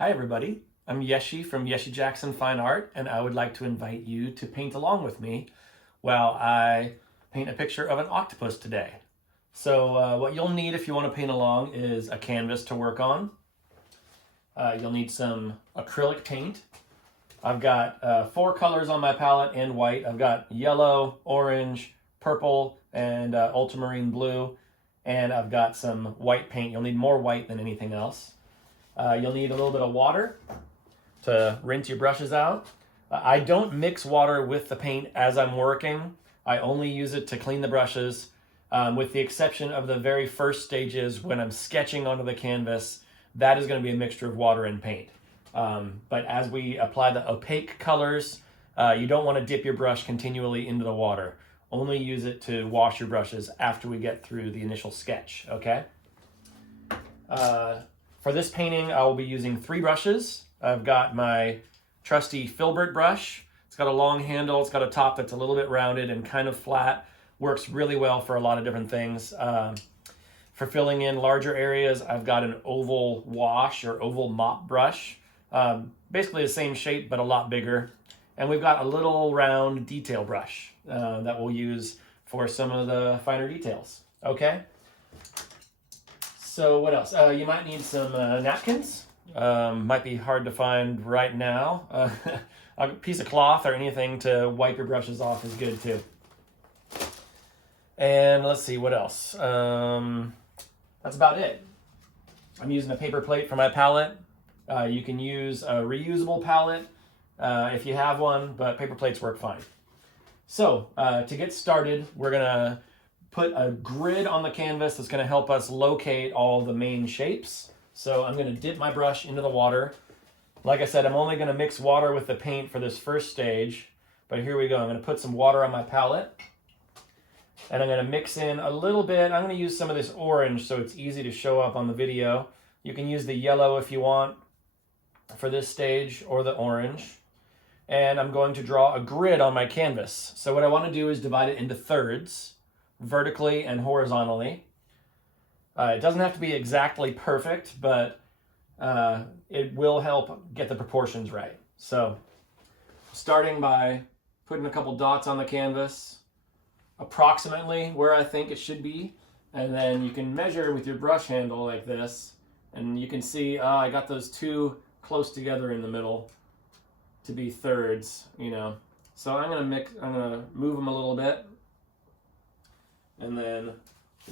Hi everybody, I'm Yeshi from Yeshi Jackson Fine Art, and I would like to invite you to paint along with me while I paint a picture of an octopus today. So what you'll need if you want to paint along is a canvas to work on. You'll need some acrylic paint. I've got 4 colors on my palette and white. I've got yellow, orange, purple, and ultramarine blue, and I've got some white paint. You'll need more white than anything else. You'll need a little bit of water to rinse your brushes out. I don't mix water with the paint as I'm working. I only use it to clean the brushes, with the exception of the very first stages when I'm sketching onto the canvas. That is going to be a mixture of water and paint. But as we apply the opaque colors, you don't want to dip your brush continually into the water. Only use it to wash your brushes after we get through the initial sketch, okay? For this painting, I will be using 3 brushes. I've got my trusty filbert brush. It's got a long handle. It's got a top that's a little bit rounded and kind of flat. Works really well for a lot of different things. For filling in larger areas, I've got an oval wash or oval mop brush. Basically the same shape, but a lot bigger. And we've got a little round detail brush that we'll use for some of the finer details. Okay? So what else? You might need some napkins. Might be hard to find right now. A piece of cloth or anything to wipe your brushes off is good too. And let's see, what else? That's about it. I'm using a paper plate for my palette. You can use a reusable palette if you have one, but paper plates work fine. So to get started, we're gonna put a grid on the canvas that's going to help us locate all the main shapes. So I'm going to dip my brush into the water. Like I said, I'm only going to mix water with the paint for this first stage, but here we go. I'm going to put some water on my palette, and I'm going to mix in a little bit. I'm going to use some of this orange so it's easy to show up on the video. You can use the yellow if you want for this stage, or the orange. And I'm going to draw a grid on my canvas. So what I want to do is divide it into thirds, vertically and horizontally. It doesn't have to be exactly perfect, but it will help get the proportions right. So starting by putting a couple dots on the canvas, approximately where I think it should be, and then you can measure with your brush handle like this, and you can see I got those 2 close together in the middle to be thirds, you know. So I'm gonna move them a little bit, and then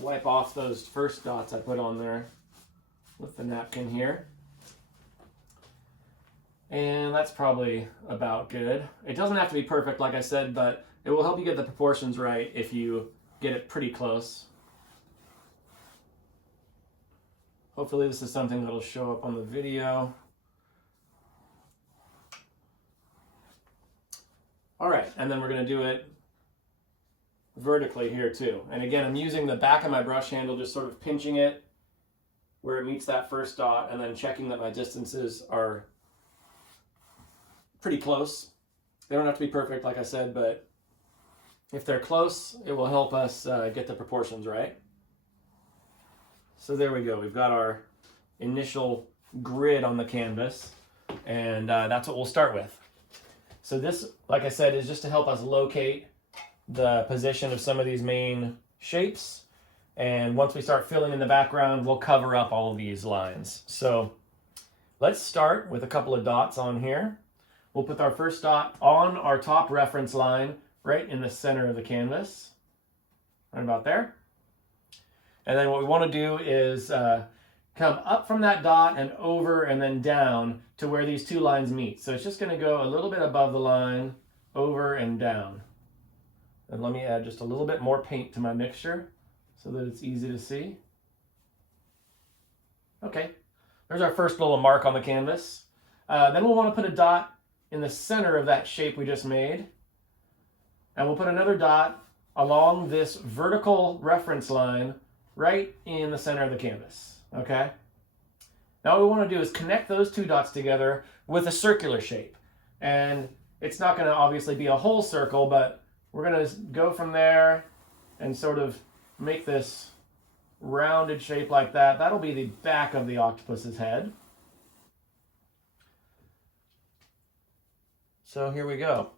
wipe off those first dots I put on there with the napkin here. And that's probably about good. It doesn't have to be perfect, like I said, but it will help you get the proportions right if you get it pretty close. Hopefully this is something that'll show up on the video. All right, and then we're gonna do it vertically here too. And again, I'm using the back of my brush handle, just sort of pinching it where it meets that first dot, and then checking that my distances are pretty close. They don't have to be perfect, like I said, but if they're close, it will help us get the proportions right. So there we go. We've got our initial grid on the canvas, and that's what we'll start with. So this, like I said, is just to help us locate the position of some of these main shapes. And once we start filling in the background, we'll cover up all of these lines. So let's start with a couple of dots on here. We'll put our first dot on our top reference line right in the center of the canvas, right about there. And then what we want to do is come up from that dot and over and then down to where these 2 lines meet. So it's just going to go a little bit above the line, over and down. And let me add just a little bit more paint to my mixture so that it's easy to see. Okay, there's our first little mark on the canvas. Then we'll want to put a dot in the center of that shape we just made. And we'll put another dot along this vertical reference line right in the center of the canvas, okay? Now what we want to do is connect those 2 dots together with a circular shape. And it's not going to obviously be a whole circle, but we're going to go from there and sort of make this rounded shape like that. That'll be the back of the octopus's head. So here we go.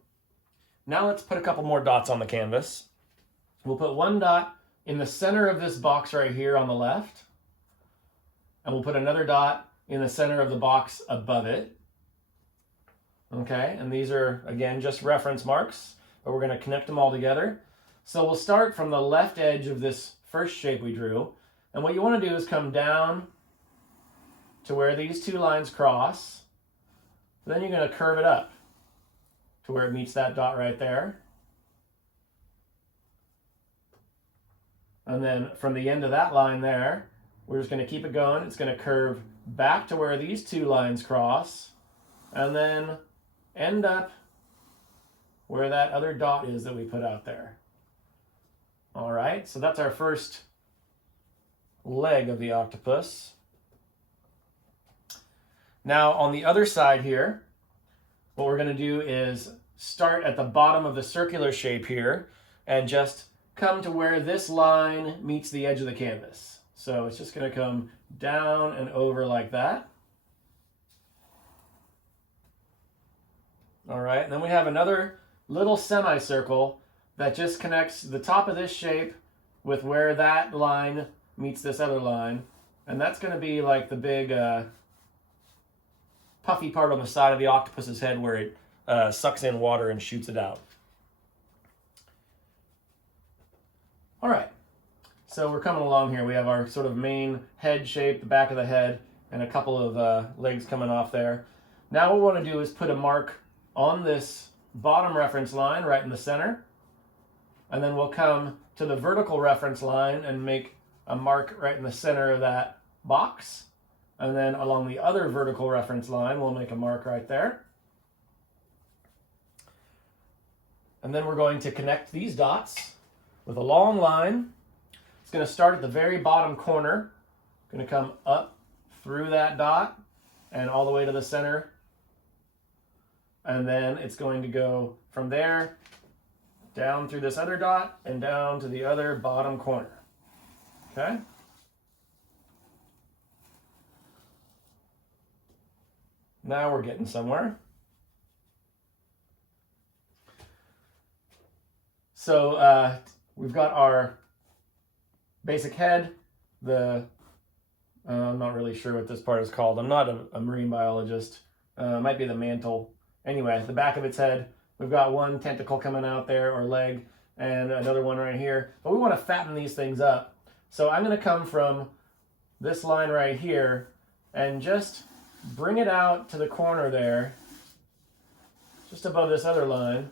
Now let's put a couple more dots on the canvas. We'll put one dot in the center of this box right here on the left, and we'll put another dot in the center of the box above it. Okay, and these are, again, just reference marks, but we're going to connect them all together. So we'll start from the left edge of this first shape we drew, and what you want to do is come down to where these two lines cross. Then you're going to curve it up to where it meets that dot right there. And then from the end of that line there, we're just going to keep it going. It's going to curve back to where these two lines cross, and then end up where that other dot is that we put out there. All right, so that's our first leg of the octopus. Now on the other side here, what we're going to do is start at the bottom of the circular shape here and just come to where this line meets the edge of the canvas. So it's just going to come down and over like that. All right, and then we have another little semicircle that just connects the top of this shape with where that line meets this other line. And that's going to be like the big puffy part on the side of the octopus's head where it sucks in water and shoots it out. All right, so we're coming along here. We have our sort of main head shape, the back of the head, and a couple of legs coming off there. Now what we want to do is put a mark on this bottom reference line right in the center, and then we'll come to the vertical reference line and make a mark right in the center of that box, and then along the other vertical reference line we'll make a mark right there, and then we're going to connect these dots with a long line. It's going to start at the very bottom corner, going to come up through that dot and all the way to the center. And then it's going to go from there down through this other dot and down to the other bottom corner. Okay? Now we're getting somewhere. So we've got our basic head. I'm not really sure what this part is called. I'm not a marine biologist. It might be the mantle. Anyway, the back of its head, we've got one tentacle coming out there, or leg, and another one right here. But we want to fatten these things up. So I'm going to come from this line right here and just bring it out to the corner there, just above this other line.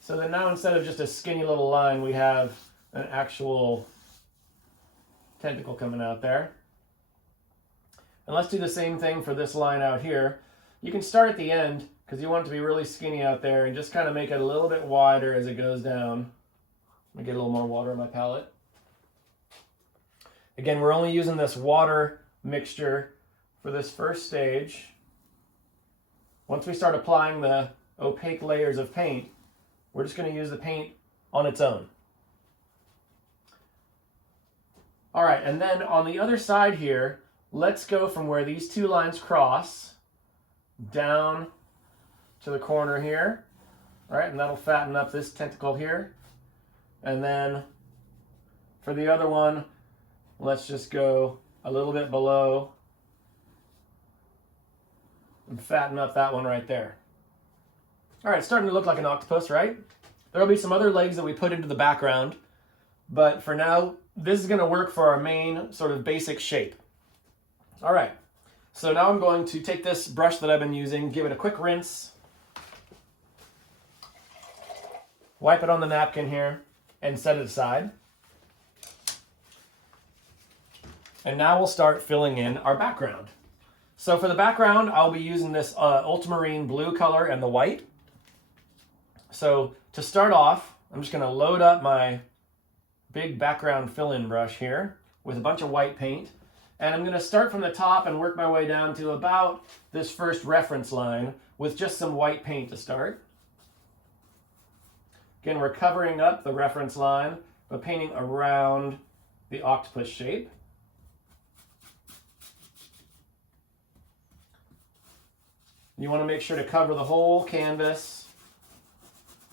So that now instead of just a skinny little line, we have an actual tentacle coming out there. And let's do the same thing for this line out here. You can start at the end because you want it to be really skinny out there and just kind of make it a little bit wider as it goes down. Let me get a little more water on my palette. Again, we're only using this water mixture for this first stage. Once we start applying the opaque layers of paint, we're just going to use the paint on its own. All right, and then on the other side here, let's go from where these two lines cross down to the corner here. All right, and that'll fatten up this tentacle here. And then for the other one, let's just go a little bit below and fatten up that one right there. All right, it's starting to look like an octopus, right? There'll be some other legs that we put into the background, but for now, this is going to work for our main sort of basic shape. All right, so now I'm going to take this brush that I've been using, give it a quick rinse, wipe it on the napkin here, and set it aside. And now we'll start filling in our background. So for the background, I'll be using this ultramarine blue color and the white. So to start off, I'm just going to load up my big background fill-in brush here with a bunch of white paint. And I'm going to start from the top and work my way down to about this first reference line with just some white paint to start. Again, we're covering up the reference line by painting around the octopus shape. You want to make sure to cover the whole canvas.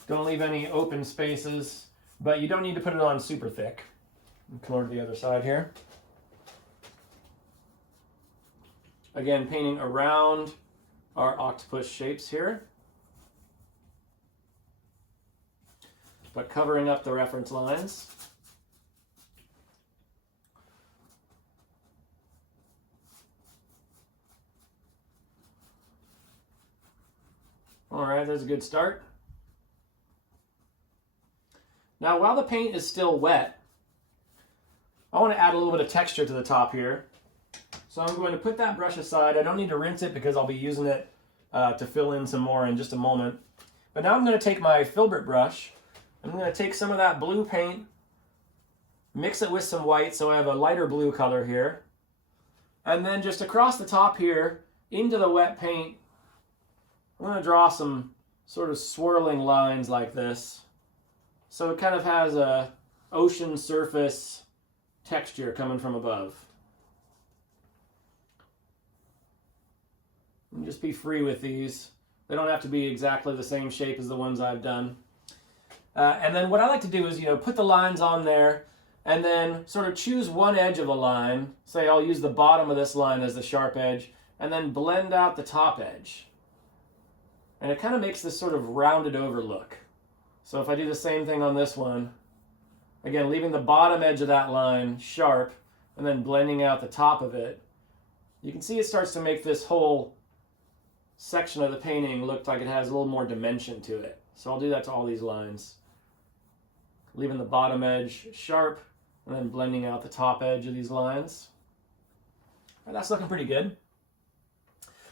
Don't leave any open spaces, but you don't need to put it on super thick. Come over to the other side here. Again, painting around our octopus shapes here, but covering up the reference lines. All right, there's a good start. Now, while the paint is still wet, I want to add a little bit of texture to the top here. So I'm going to put that brush aside. I don't need to rinse it because I'll be using it to fill in some more in just a moment. But now I'm going to take my filbert brush. I'm going to take some of that blue paint, mix it with some white so I have a lighter blue color here. And then just across the top here, into the wet paint, I'm going to draw some sort of swirling lines like this. So it kind of has a ocean surface texture coming from above. And just be free with these. They don't have to be exactly the same shape as the ones I've done. And then what I like to do is, put the lines on there and then sort of choose one edge of a line. Say I'll use the bottom of this line as the sharp edge and then blend out the top edge. And it kind of makes this sort of rounded over look. So if I do the same thing on this one, again, leaving the bottom edge of that line sharp and then blending out the top of it, you can see it starts to make this whole section of the painting look like it has a little more dimension to it. So I'll do that to all these lines. Leaving the bottom edge sharp and then blending out the top edge of these lines. All right, that's looking pretty good.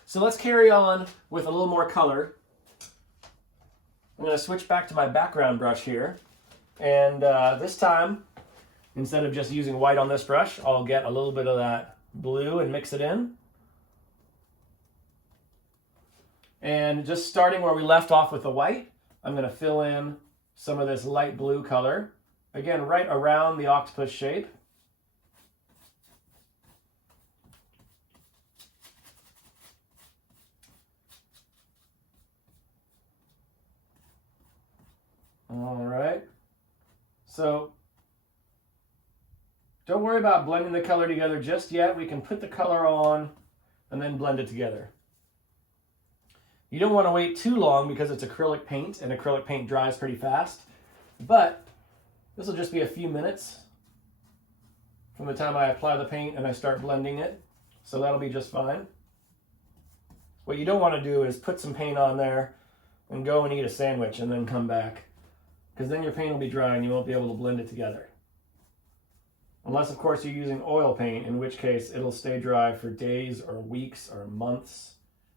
So let's carry on with a little more color. I'm going to switch back to my background brush here. And this time, instead of just using white on this brush, I'll get a little bit of that blue and mix it in. And just starting where we left off with the white, I'm going to fill in some of this light blue color. Again, right around the octopus shape. All right. So don't worry about blending the color together just yet. We can put the color on and then blend it together. You don't want to wait too long because it's acrylic paint, and acrylic paint dries pretty fast. But this will just be a few minutes from the time I apply the paint and I start blending it. So that'll be just fine. What you don't want to do is put some paint on there and go and eat a sandwich and then come back, because then your paint will be dry and you won't be able to blend it together. Unless, of course, you're using oil paint, in which case it'll stay dry for days or weeks or months,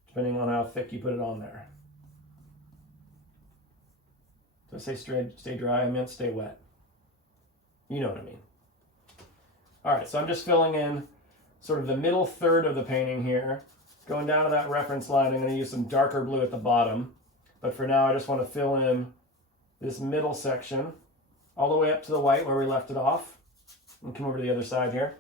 depending on how thick you put it on there. Did I say stay dry? I meant stay wet. You know what I mean. All right, so I'm just filling in sort of the middle third of the painting here. Going down to that reference line, I'm going to use some darker blue at the bottom. But for now, I just want to fill in this middle section all the way up to the white where we left it off. And come over to the other side here.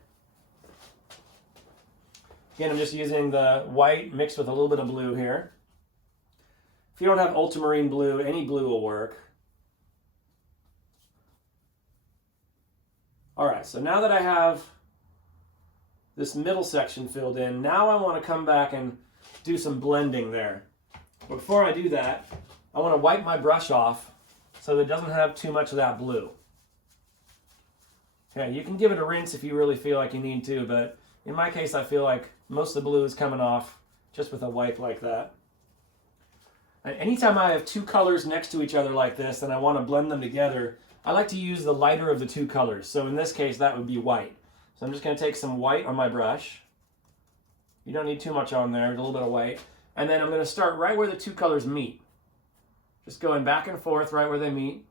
Again, I'm just using the white mixed with a little bit of blue here. If you don't have ultramarine blue, any blue will work. All right, so now that I have this middle section filled in, now I want to come back and do some blending there. But before I do that, I want to wipe my brush off so that it doesn't have too much of that blue. Okay, you can give it a rinse if you really feel like you need to, but in my case, I feel like most of the blue is coming off just with a wipe like that. And anytime I have two colors next to each other like this and I want to blend them together, I like to use the lighter of the two colors. So in this case, that would be white. So I'm just going to take some white on my brush. You don't need too much on there, a little bit of white. And then I'm going to start right where the two colors meet. Just going back and forth right where they meet.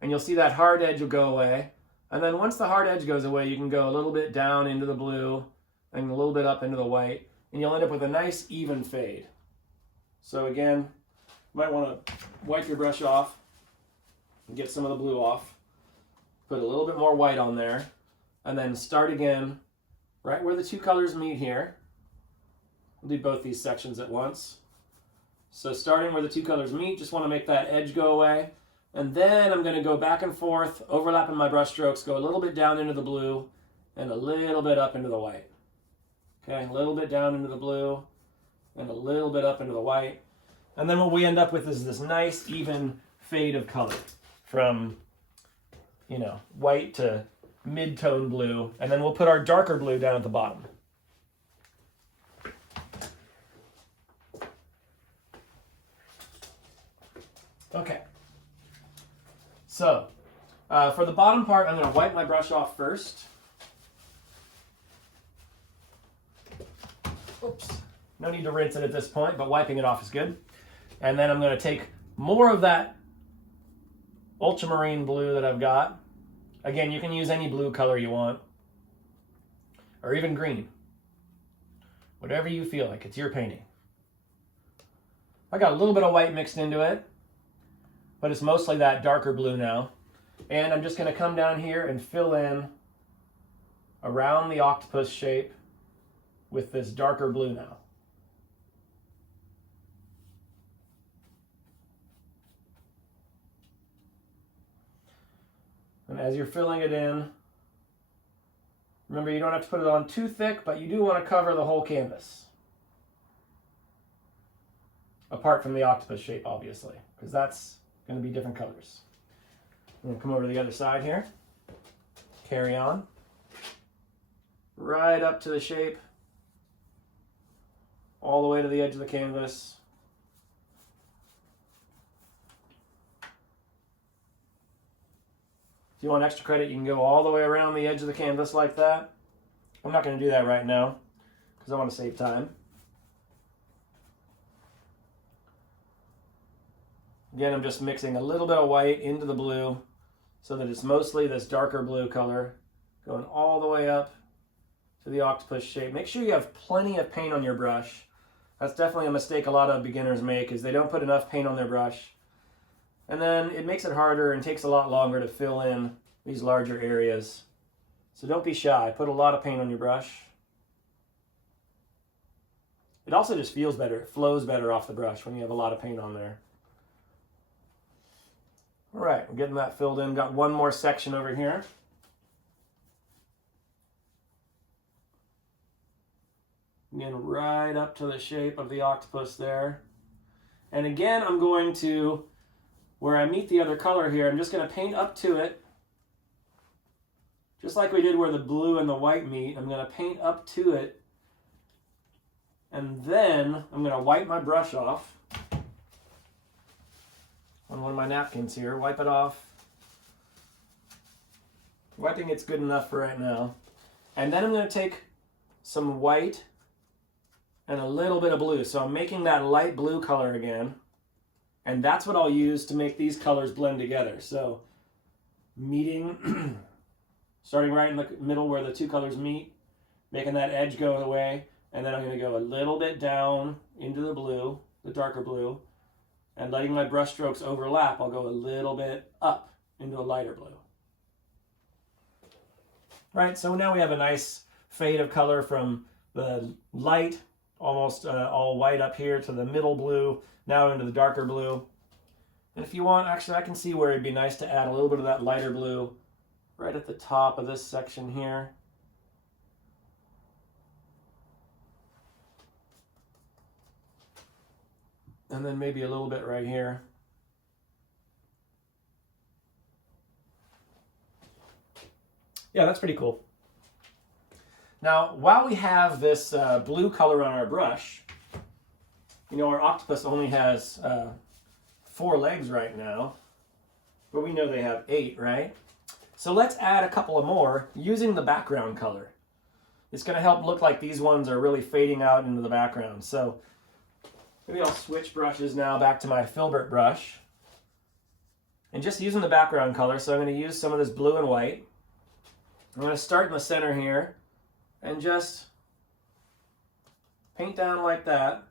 And you'll see that hard edge will go away. And then once the hard edge goes away, you can go a little bit down into the blue and a little bit up into the white. And you'll end up with a nice even fade. So again, you might want to wipe your brush off and get some of the blue off. Put a little bit more white on there. And then start again right where the two colors meet here. We'll do both these sections at once. So starting where the two colors meet, just want to make that edge go away. And then I'm going to go back and forth, overlapping my brush strokes, go a little bit down into the blue and a little bit up into the white. Okay, a little bit down into the blue and a little bit up into the white. And then what we end up with is this nice even fade of color from, you know, white to mid-tone blue. And then we'll put our darker blue down at the bottom. Okay, so for the bottom part, I'm going to wipe my brush off first. Oops, no need to rinse it at this point, but wiping it off is good. And then I'm going to take more of that ultramarine blue that I've got. Again, you can use any blue color you want, or even green. Whatever you feel like, it's your painting. I got a little bit of white mixed into it, but it's mostly that darker blue now. And I'm just going to come down here and fill in around the octopus shape with this darker blue now. And as you're filling it in, remember you don't have to put it on too thick, but you do want to cover the whole canvas. Apart from the octopus shape, obviously, because that's going to be different colors. I'm going to come over to the other side here. Carry on. Right up to the shape. All the way to the edge of the canvas. If you want extra credit, you can go all the way around the edge of the canvas like that. I'm not going to do that right now because I want to save time. Again, I'm just mixing a little bit of white into the blue so that it's mostly this darker blue color going all the way up to the octopus shape. Make sure you have plenty of paint on your brush. That's definitely a mistake a lot of beginners make, is they don't put enough paint on their brush. And then it makes it harder and takes a lot longer to fill in these larger areas. So don't be shy. Put a lot of paint on your brush. It also just feels better. It flows better off the brush when you have a lot of paint on there. All right, we're getting that filled in. Got one more section over here. Again, right up to the shape of the octopus there. And again, I'm going to, where I meet the other color here, I'm just going to paint up to it. Just like we did where the blue and the white meet, I'm going to paint up to it. And then I'm going to wipe my brush off on one of my napkins here. Wipe it off. Wiping it's good enough for right now. And then I'm going to take some white and a little bit of blue. So I'm making that light blue color again. And that's what I'll use to make these colors blend together. So meeting, starting right in the middle where the two colors meet, making that edge go away. And then I'm going to go a little bit down into the blue, the darker blue. And letting my brush strokes overlap, I'll go a little bit up into a lighter blue. Right, so now we have a nice fade of color from the light, almost all white up here, to the middle blue, now into the darker blue. And if you want, actually I can see where it'd be nice to add a little bit of that lighter blue right at the top of this section here. And then maybe a little bit right here. Yeah, that's pretty cool. Now, while we have this blue color on our brush, you know, our octopus only has 4 legs right now, but we know they have 8, right? So let's add a couple of more using the background color. It's going to help look like these ones are really fading out into the background. So maybe I'll switch brushes now back to my filbert brush. And just using the background color, so I'm going to use some of this blue and white. I'm going to start in the center here and just paint down like that.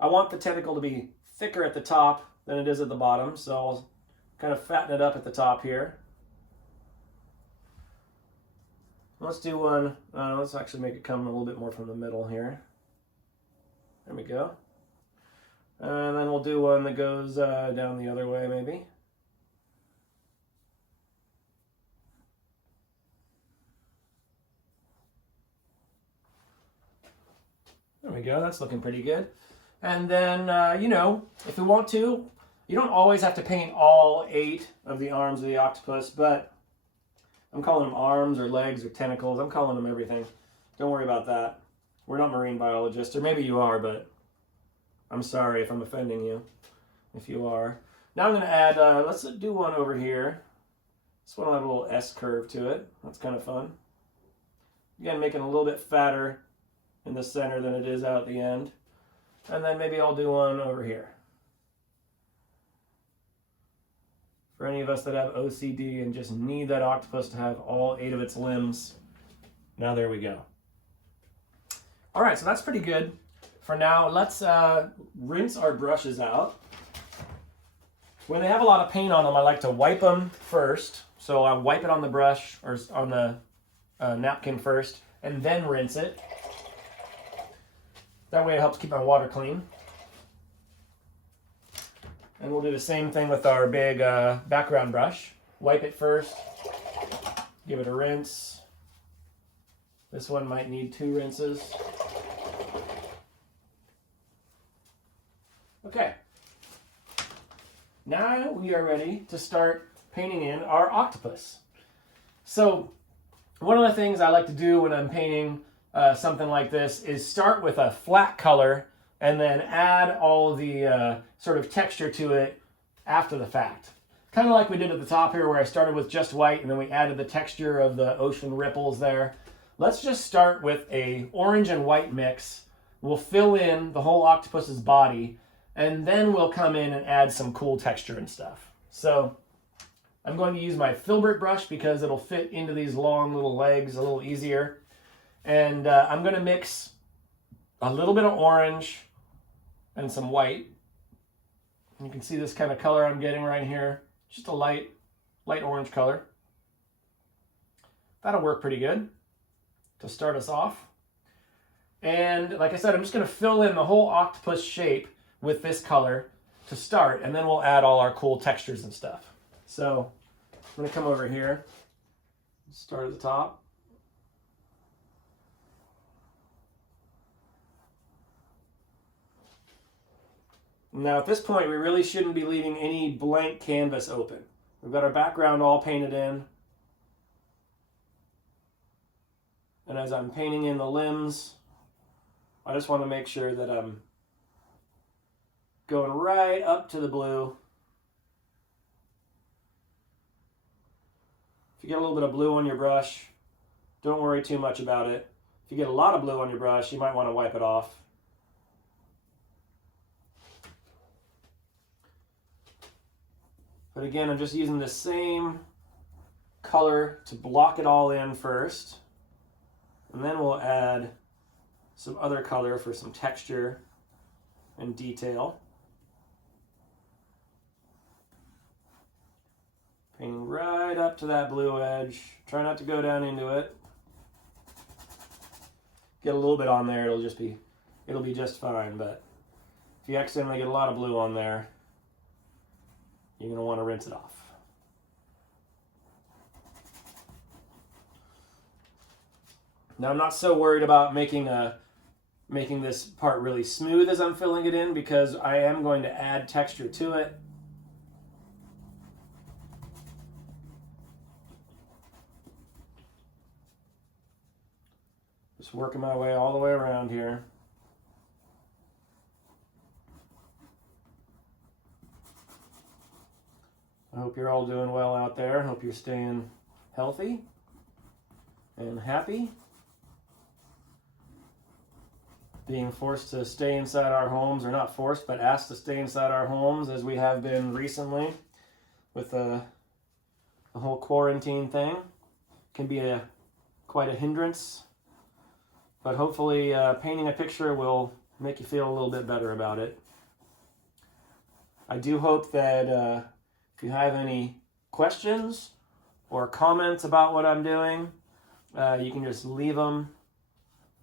I want the tentacle to be thicker at the top than it is at the bottom, so I'll kind of fatten it up at the top here. Let's do one, let's actually make it come a little bit more from the middle here. There we go. And then we'll do one that goes down the other way, maybe. There we go, that's looking pretty good. And then, you know, if you want to, you don't always have to paint all 8 of the arms of the octopus, but I'm calling them arms or legs or tentacles. I'm calling them everything. Don't worry about that. We're not marine biologists, or maybe you are, but I'm sorry if I'm offending you, if you are. Now I'm going to add, let's do one over here. This one will have a little S curve to it. That's kind of fun. Again, making it a little bit fatter in the center than it is out at the end. And then maybe I'll do one over here. For any of us that have OCD and just need that octopus to have all 8 of its limbs. Now there we go. All right, so that's pretty good. For now, let's rinse our brushes out. When they have a lot of paint on them, I like to wipe them first. So I wipe it on the brush or on the napkin first and then rinse it. That way it helps keep my water clean. And we'll do the same thing with our big background brush. Wipe it first, give it a rinse. This one might need 2 rinses. Okay. Now we are ready to start painting in our octopus. So one of the things I like to do when I'm painting something like this is start with a flat color and then add all the sort of texture to it after the fact. Kind of like we did at the top here where I started with just white and then we added the texture of the ocean ripples there. Let's just start with a orange and white mix. We'll fill in the whole octopus's body and then we'll come in and add some cool texture and stuff. So I'm going to use my filbert brush because it'll fit into these long little legs a little easier. And I'm going to mix a little bit of orange and some white. You can see this kind of color I'm getting right here. Just a light orange color. That'll work pretty good to start us off. And like I said, I'm just going to fill in the whole octopus shape with this color to start, and then we'll add all our cool textures and stuff. So I'm going to come over here, start at the top. Now at this point, we really shouldn't be leaving any blank canvas open. We've got our background all painted in. And as I'm painting in the limbs, I just want to make sure that I'm going right up to the blue. If you get a little bit of blue on your brush, don't worry too much about it. If you get a lot of blue on your brush, you might want to wipe it off. But again, I'm just using the same color to block it all in first. And then we'll add some other color for some texture and detail. Painting right up to that blue edge. Try not to go down into it. Get a little bit on there, it'll be just fine, but if you accidentally get a lot of blue on there, you're going to want to rinse it off. Now I'm not so worried about making this part really smooth as I'm filling it in because I am going to add texture to it. Just working my way all the way around here. I hope you're all doing well out there. I hope you're staying healthy and happy. Being forced to stay inside our homes, or not forced, but asked to stay inside our homes as we have been recently with the whole quarantine thing, can be quite a hindrance. But hopefully painting a picture will make you feel a little bit better about it. I do hope that if you have any questions or comments about what I'm doing, you can just leave them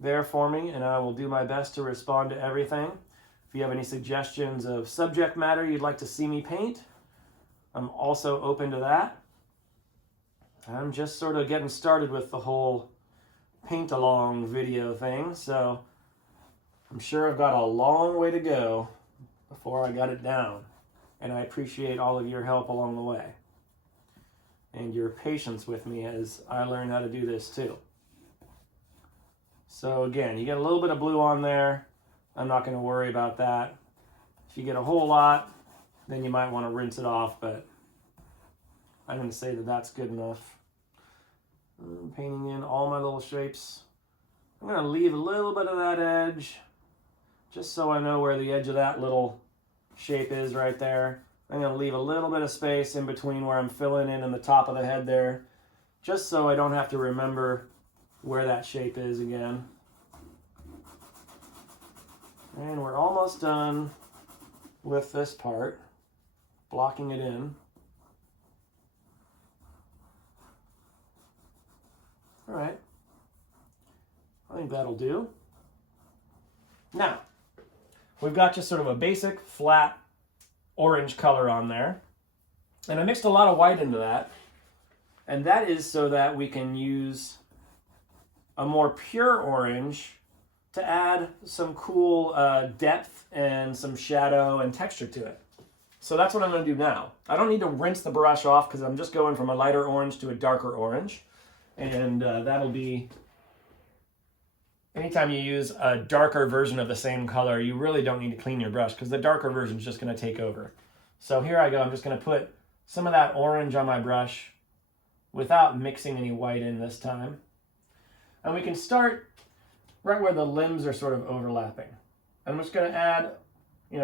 there for me, and I will do my best to respond to everything. If you have any suggestions of subject matter you'd like to see me paint, I'm also open to that. I'm just sort of getting started with the whole paint along video thing, so I'm sure I've got a long way to go before I got it down. And I appreciate all of your help along the way and your patience with me as I learn how to do this too. So again, you get a little bit of blue on there. I'm not going to worry about that. If you get a whole lot, then you might want to rinse it off, but I'm going to say that that's good enough. I'm painting in all my little shapes. I'm going to leave a little bit of that edge just so I know where the edge of that little shape is right there. I'm going to leave a little bit of space in between where I'm filling in the top of the head there, just so I don't have to remember where that shape is again. And we're almost done with this part, blocking it in. All right, I think that'll do. Now, we've got just sort of a basic flat orange color on there. And I mixed a lot of white into that. And that is so that we can use a more pure orange to add some cool depth and some shadow and texture to it. So that's what I'm going to do now. I don't need to rinse the brush off because I'm just going from a lighter orange to a darker orange. And that'll be... Anytime you use a darker version of the same color, you really don't need to clean your brush because the darker version is just going to take over. So here I go. I'm just going to put some of that orange on my brush without mixing any white in this time. And we can start right where the limbs are sort of overlapping. I'm just going to add,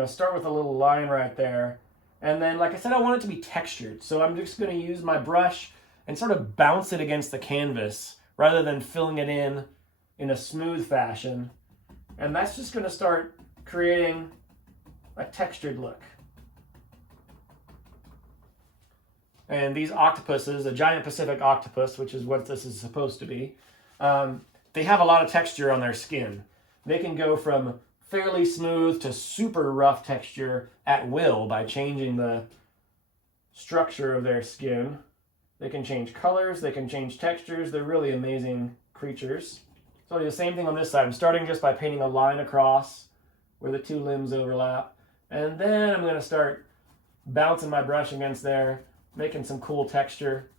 start with a little line right there. And then, like I said, I want it to be textured. So I'm just going to use my brush and sort of bounce it against the canvas rather than filling it in a smooth fashion, and that's just going to start creating a textured look. And these octopuses, a giant Pacific octopus, which is what this is supposed to be, they have a lot of texture on their skin. They can go from fairly smooth to super rough texture at will by changing the structure of their skin. They can change colors, they can change textures. They're really amazing creatures. So I'll do the same thing on this side. I'm starting just by painting a line across where the two limbs overlap. And then I'm going to start bouncing my brush against there, making some cool texture,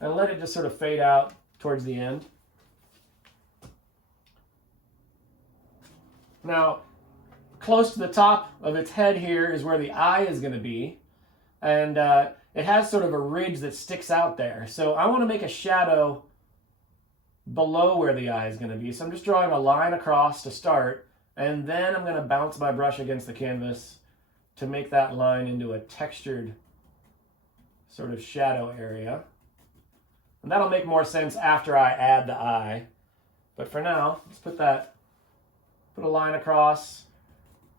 and let it just sort of fade out towards the end. Now, close to the top of its head here is where the eye is going to be. And it has sort of a ridge that sticks out there. So I want to make a shadow below where the eye is going to be. So I'm just drawing a line across to start, and then I'm going to bounce my brush against the canvas to make that line into a textured sort of shadow area. And that'll make more sense after I add the eye. But for now, let's put a line across,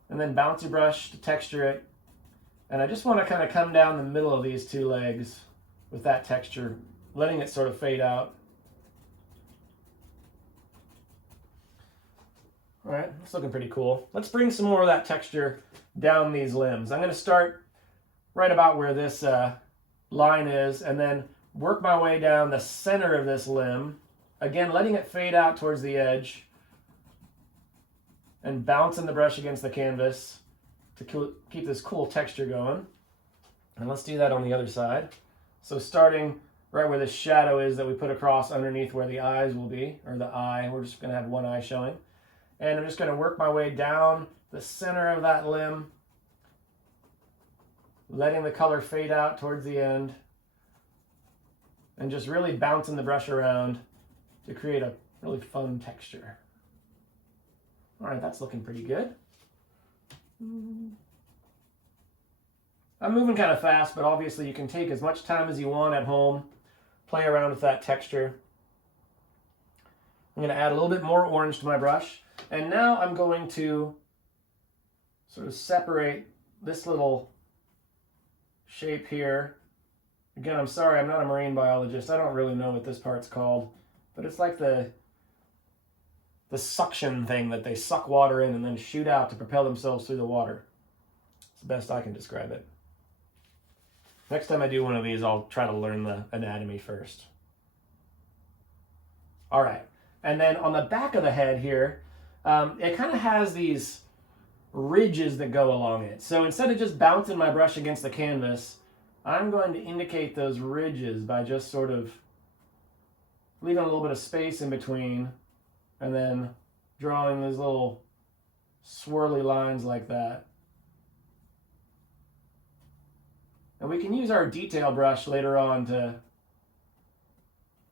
and then bounce your brush to texture it. And I just want to kind of come down the middle of these two legs with that texture, letting it sort of fade out. All right, it's looking pretty cool. Let's bring some more of that texture down these limbs. I'm going to start right about where this line is and then work my way down the center of this limb. Again, letting it fade out towards the edge and bouncing the brush against the canvas to keep this cool texture going. And let's do that on the other side. So starting right where the shadow is that we put across underneath where the eyes will be, or the eye, we're just going to have one eye showing. And I'm just going to work my way down the center of that limb, letting the color fade out towards the end, and just really bouncing the brush around to create a really fun texture. All right, that's looking pretty good. I'm moving kind of fast, but obviously you can take as much time as you want at home, play around with that texture. I'm going to add a little bit more orange to my brush. And now I'm going to sort of separate this little shape here. Again, I'm sorry, I'm not a marine biologist. I don't really know what this part's called, but it's like the the suction thing that they suck water in and then shoot out to propel themselves through the water. It's the best I can describe it. Next time I do one of these, I'll try to learn the anatomy first. All right, and then on the back of the head here, it kind of has these ridges that go along it. So instead of just bouncing my brush against the canvas, I'm going to indicate those ridges by just sort of leaving a little bit of space in between and then drawing these little swirly lines like that. And we can use our detail brush later on to,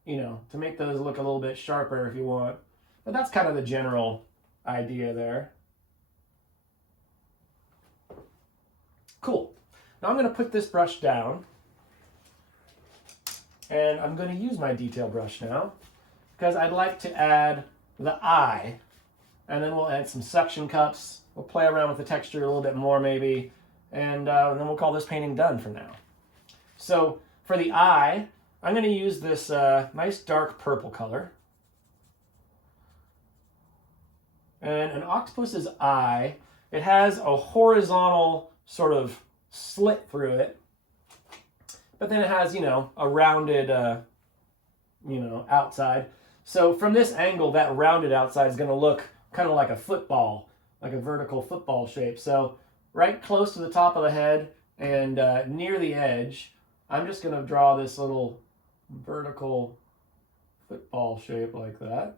to make those look a little bit sharper if you want. But that's kind of the general idea there. Cool. Now I'm going to put this brush down, and I'm going to use my detail brush now because I'd like to add the eye, and then we'll add some suction cups. We'll play around with the texture a little bit more maybe, and then we'll call this painting done for now. So for the eye, I'm going to use this nice dark purple color. And an octopus's eye, it has a horizontal sort of slit through it, but then it has, a rounded, outside. So from this angle, that rounded outside is going to look kind of like a football, like a vertical football shape. So right close to the top of the head and near the edge, I'm just going to draw this little vertical football shape like that.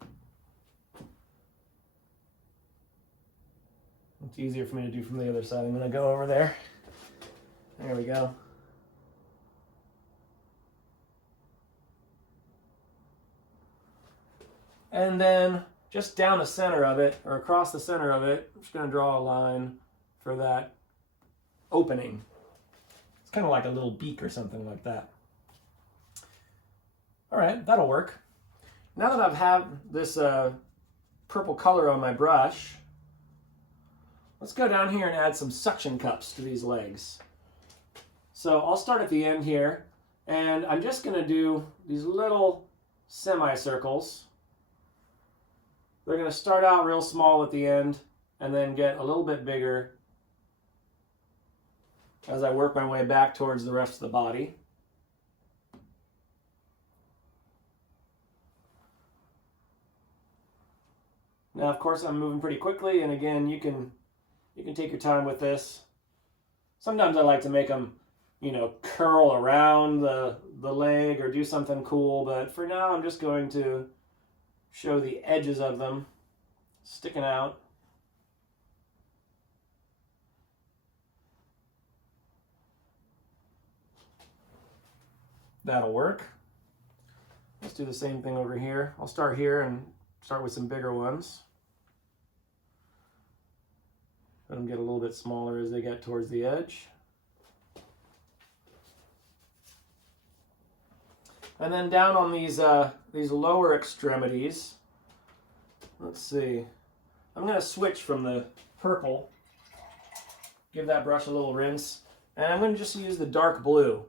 It's easier for me to do from the other side. I'm going to go over there. There we go. And then just down the center of it, or across the center of it, I'm just going to draw a line for that opening. It's kind of like a little beak or something like that. All right, that'll work. Now that I've had this purple color on my brush, let's go down here and add some suction cups to these legs. So I'll start at the end here, and I'm just going to do these little semicircles. They're going to start out real small at the end and then get a little bit bigger as I work my way back towards the rest of the body. Now, of course, I'm moving pretty quickly, and again, you can take your time with this. Sometimes I like to make them, curl around the leg or do something cool, but for now I'm just going to show the edges of them sticking out. That'll work. Let's do the same thing over here. I'll start here and start with some bigger ones. Let them get a little bit smaller as they get towards the edge. And then down on these lower extremities, let's see. I'm going to switch from the purple, give that brush a little rinse, and I'm going to just use the dark blue.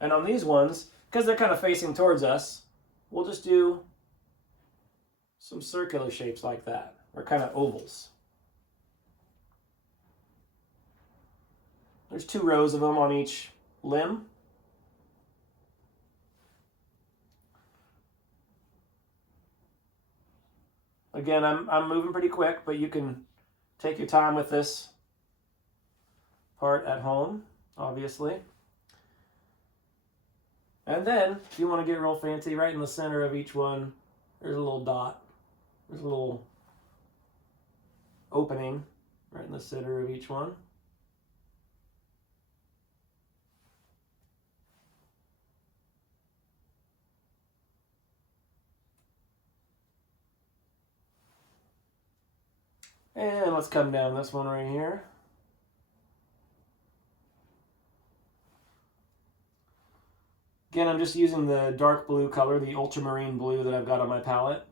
And on these ones, because they're kind of facing towards us, we'll just do some circular shapes like that, or kind of ovals. There's 2 rows of them on each limb. Again, I'm moving pretty quick, but you can take your time with this part at home, obviously. And then, if you want to get real fancy, right in the center of each one, there's a little dot. There's a little opening right in the center of each one. And let's come down this one right here. Again, I'm just using the dark blue color, the ultramarine blue that I've got on my palette.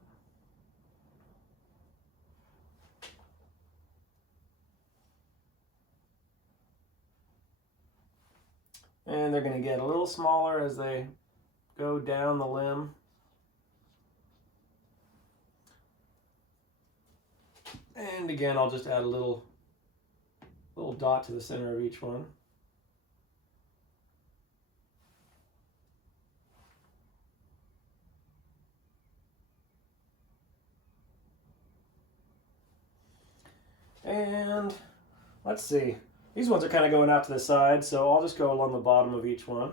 And they're going to get a little smaller as they go down the limb. And again, I'll just add a little dot to the center of each one. And let's see, these ones are kind of going out to the side, so I'll just go along the bottom of each one.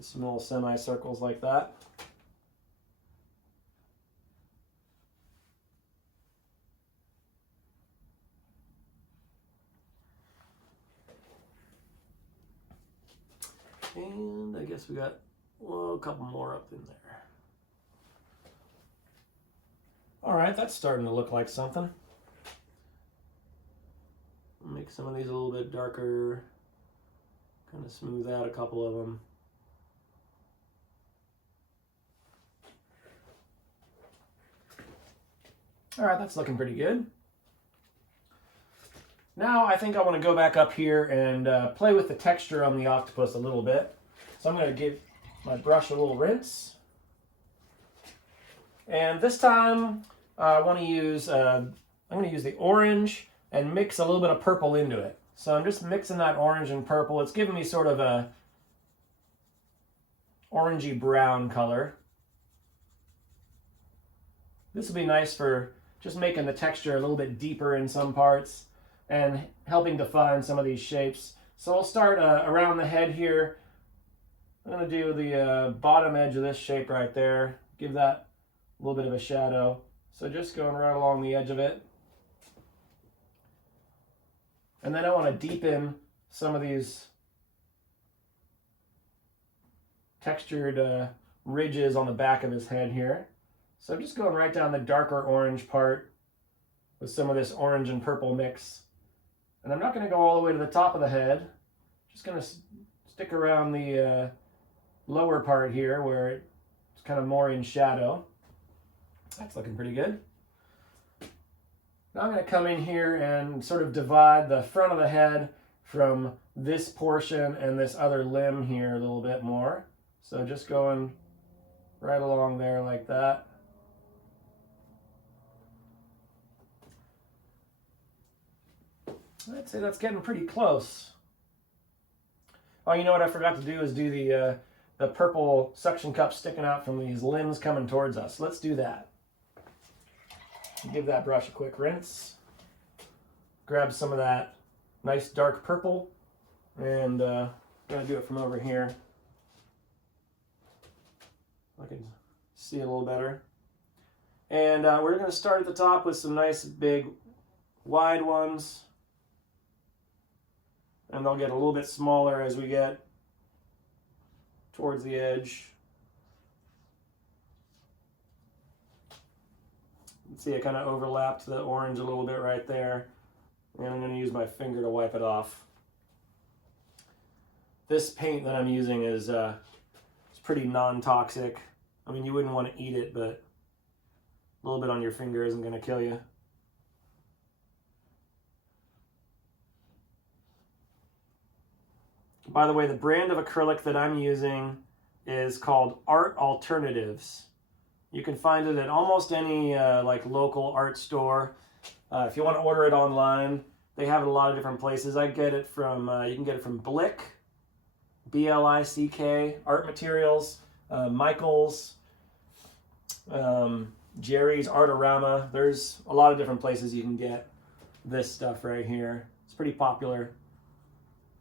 Some little semicircles like that. And I guess we got a couple more up in there. All right, that's starting to look like something. Make some of these a little bit darker, kind of smooth out a couple of them. All right, that's looking pretty good. Now I think I want to go back up here and play with the texture on the octopus a little bit. So I'm going to give my brush a little rinse. And this time I want to use, I'm going to use the orange and mix a little bit of purple into it. So I'm just mixing that orange and purple. It's giving me sort of a orangey brown color. This will be nice for just making the texture a little bit deeper in some parts and helping define some of these shapes. So I'll start around the head here. I'm going to do the bottom edge of this shape right there. Give that a little bit of a shadow. So just going right along the edge of it. And then I want to deepen some of these textured ridges on the back of his head here. So I'm just going right down the darker orange part with some of this orange and purple mix. And I'm not going to go all the way to the top of the head. Just going to stick around the lower part here where it's kind of more in shadow. That's looking pretty good. Now I'm going to come in here and sort of divide the front of the head from this portion and this other limb here a little bit more. So just going right along there like that. I'd say that's getting pretty close. Oh, you know what I forgot to do is do the purple suction cup sticking out from these limbs coming towards us. Let's do that. Give that brush a quick rinse. Grab some of that nice dark purple, and I'm going to do it from over here. I can see a little better. And we're going to start at the top with some nice big wide ones. And they'll get a little bit smaller as we get towards the edge. See, I kind of overlapped the orange a little bit right there. And I'm going to use my finger to wipe it off. This paint that I'm using is it's pretty non-toxic. I mean, you wouldn't want to eat it, but a little bit on your finger isn't going to kill you. By the way, the brand of acrylic that I'm using is called Art Alternatives. You can find it at almost any like local art store. If you want to order it online, they have it a lot of different places. I get it from, you can get it from Blick, B-L-I-C-K, Art Materials, Michael's, Jerry's Artorama. There's a lot of different places you can get this stuff right here. It's pretty popular.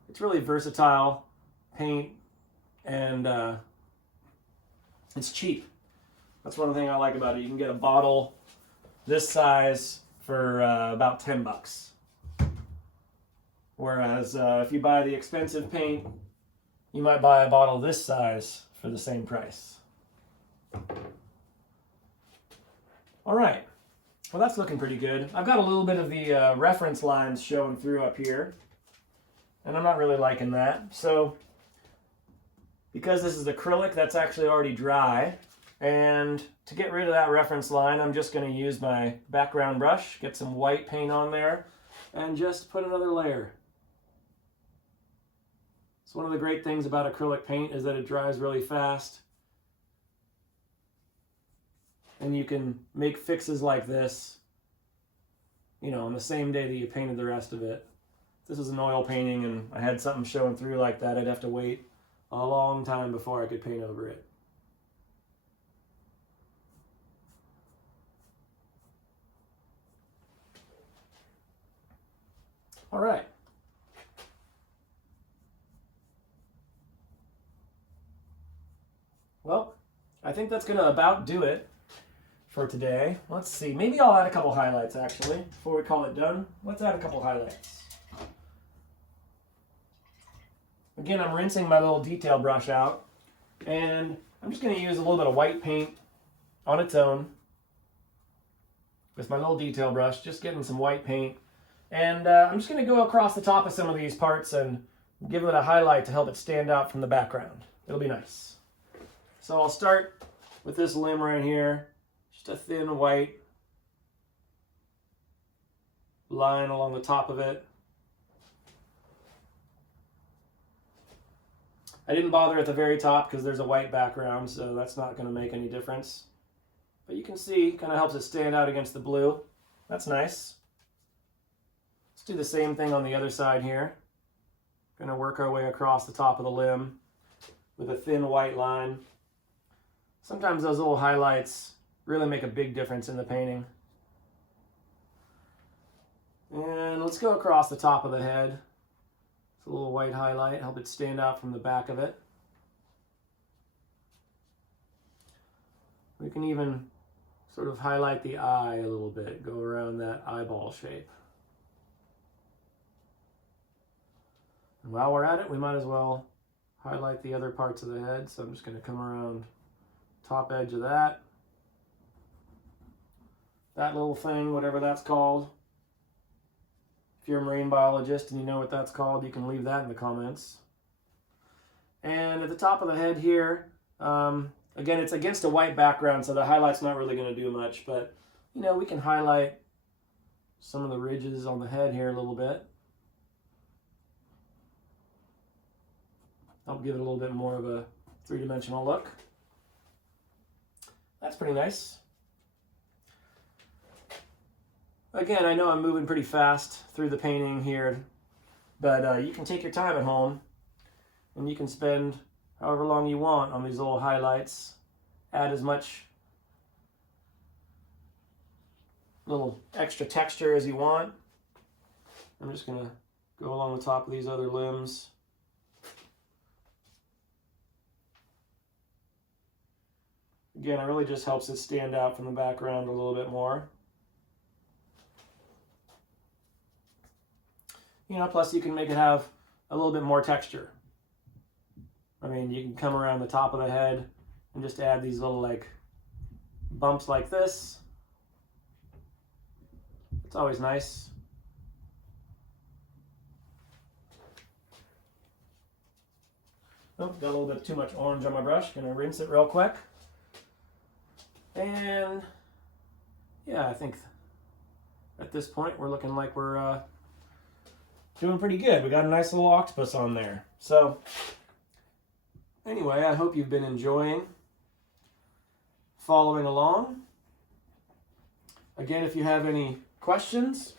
It's really versatile paint, and it's cheap. That's one thing I like about it. You can get a bottle this size for about 10 bucks. Whereas if you buy the expensive paint, you might buy a bottle this size for the same price. All right, well, that's looking pretty good. I've got a little bit of the reference lines showing through up here, and I'm not really liking that. So because this is acrylic, that's actually already dry. And to get rid of that reference line, I'm just going to use my background brush, get some white paint on there, and just put another layer. So one of the great things about acrylic paint is that it dries really fast. and you can make fixes like this, you know, on the same day that you painted the rest of it. If this is an oil painting and I had something showing through like that, I'd have to wait a long time before I could paint over it. All right. Well, I think that's going to about do it for today. Let's see. Maybe I'll add a couple highlights, actually, before we call it done. Let's add a couple highlights. Again, I'm rinsing my little detail brush out, and I'm just going to use a little bit of white paint on its own with my little detail brush, just getting some white paint. And I'm just going to go across the top of some of these parts and give it a highlight to help it stand out from the background. It'll be nice. So I'll start with this limb right here, just a thin white line along the top of it. I didn't bother at the very top because there's a white background, so that's not going to make any difference. But you can see, kind of helps it stand out against the blue. That's nice. Let's do the same thing on the other side here. Going to work our way across the top of the limb with a thin white line. Sometimes those little highlights really make a big difference in the painting. And let's go across the top of the head. It's a little white highlight, help it stand out from the back of it. We can even sort of highlight the eye a little bit, go around that eyeball shape. And while we're at it, we might as well highlight the other parts of the head. So I'm just going to come around top edge of that little thing, whatever that's called. If you're a marine biologist and you know what that's called, you can leave that in the comments. And at the top of the head here, again, it's against a white background, so the highlight's not really going to do much, but you know, we can highlight some of the ridges on the head here a little bit. Help give it a little bit more of a three-dimensional look. That's pretty nice. Again, I know I'm moving pretty fast through the painting here, but you can take your time at home and you can spend however long you want on these little highlights. Add as much little extra texture as you want. I'm just going to go along the top of these other limbs. Again, it really just helps it stand out from the background a little bit more. You know, plus you can make it have a little bit more texture. I mean, you can come around the top of the head and just add these little like bumps like this. It's always nice. Oh, got a little bit too much orange on my brush. Gonna rinse it real quick. And yeah, I think at this point we're looking like we're doing pretty good. We got a nice little octopus on there. So anyway, I hope you've been enjoying following along. Again, if you have any questions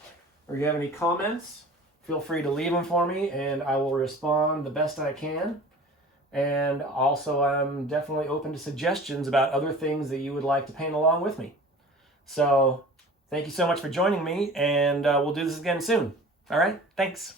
or you have any comments, feel free to leave them for me and I will respond the best I can. And also, I'm definitely open to suggestions about other things that you would like to paint along with me. So, thank you so much for joining me, and we'll do this again soon. All right? Thanks.